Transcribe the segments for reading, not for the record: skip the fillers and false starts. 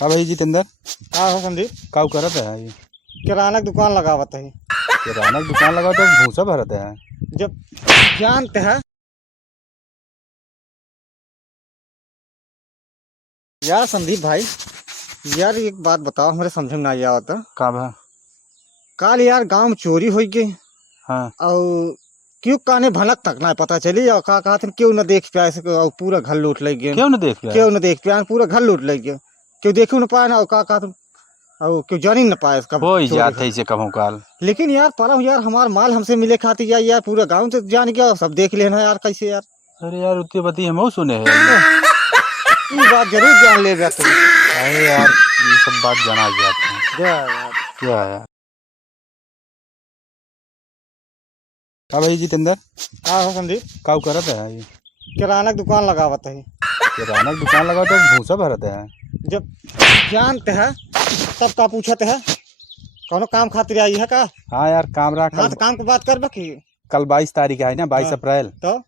का भाई जितेंद्र का हो संदीप? का करत है ये? किराना की दुकान लगावत है। किराना की दुकान लगा तो भूसा भरत है। जब जानते हैं यार संदीप भाई, यार एक बात बताओ, हमारे समझ में नहीं आवता। का भा? काल यार गांव में चोरी हो गई हाँ और क्यों काने भनक तक ना पता चली, और का कहा क्यों न देख पाया से और पूरा घर लूट ले गए। क्यों न देख लिया? क्यों न देख पाया, पूरा घर लूट ले गए। क्यों देखू न पाया ना, और का कहा तुम और क्यों जानी न पाया इसका हो ही चोरी जाते का। इसे कभू काल। लेकिन यार पर यार हमारा माल हमसे मिले खातिर यार पूरा गांव से जान गया, सब देख लेना यार कैसे यार। अरे यार उतनी बती हम सुने हैं। ये बात जरूर जान ले जाते हैं। अरे यार ये सब बात जाना जाते हैं। क्या है का भाई जितेंद्र हाँ हो संदीप, का करत है ये? किराना की दुकान लगावत है। किराना की दुकान लगा तो भूसा भरत है। जब जानते हैं तब का पूछते है, कौनो काम खातिर आई है का? हाँ यार काम रहा हाँ कल। तो काम की बात कर बाकी। कल 22 तारीख है ना, 22 हाँ, अप्रैल। तो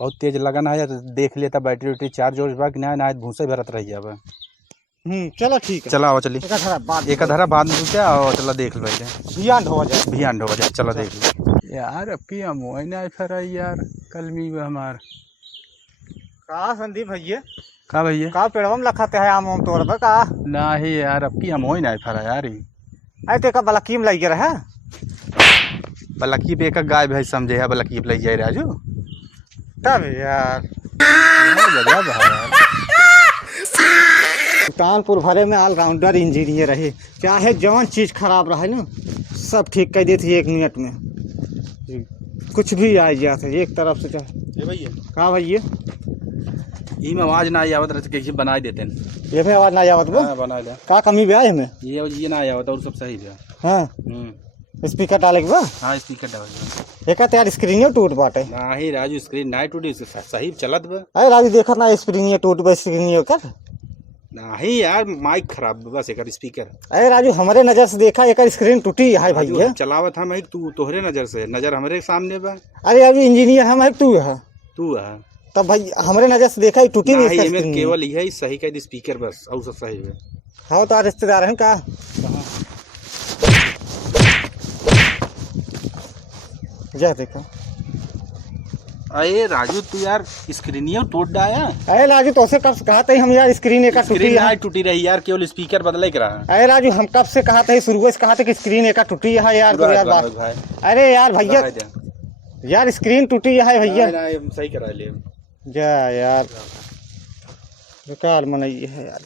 बहुत तेज लगन है यार, देख लेता बैटरी उटरी चार्ज हो बा कि ना भूसा भरत रही अब। चलो ठीक है। चला आओ चली एक खराब बात एक धरा बाद में पूछा और चला देख लो पहले। बियान हो जाए। भी अंडो बजा चला देख लो यार। अब की हम ना फिर यार कल मी हमार का संदीप भैया, का भैया का पेड़वा में लखाते है आम तोड़ बा का? ना ही यार, अब की हम ना फिर यार ही आई तो का बलकीम लग गया है। बलकी पे एक गाय भैंस समझे है, बलकी पे लग जाए राजू तब यार बजा यार। सुल्तानपुर भरे में ऑलराउंडर इंजीनियर है, चाहे जौन चीज खराब रहे ना सब ठीक कर देती 1 मिनट में। कुछ भी आ जाता एक तरफ से। चाहे भैया का भैया ई में आवाज ना आवत रहे कैसे बना देते हैं। ये में आवाज ना आवत बा? हाँ बना दे। का कमी भी है हमें? ये ना आवत और सब सही है। हाँ स्पीकर डाले के बा? हाँ स्पीकर डाल एक यार स्क्रीन टूट बाटे। ना ही राजू स्क्रीन नाइट टूटी सही चलत बा। अरे राजू देखा ना स्क्रीन टूट बा, स्क्रीन कर नहीं यार माइक खराब बस एक स्पीकर। अरे राजू हमारे नजर से देखा एक स्क्रीन टूटी है भैया। चलावत हम तू तोहरे नजर से, नजर हमारे सामने बा। अरे राजू इंजीनियर हम है तू है, तू है तब भाई हमारे नजर से देखा टूटी नहीं में केवल यही सही कह स्पीकर बस और सब सही है। हाँ तो रिश्तेदार हैं का? जा देखा। अरे राजू तू यार स्क्रीन टूट डाया। अरे राजू तो से कब से कहा था हम यार स्क्रीन एक टूटी है। टूटी रही यार, केवल स्पीकर बदले करा। अरे राजू हम कब से कहा था, शुरू से कहा था कि स्क्रीन एक टूटी है यार। तो यार बात अरे यार भैया यार स्क्रीन टूटी है भैया। सही करा ले जा यार बेकार मनाई है यार।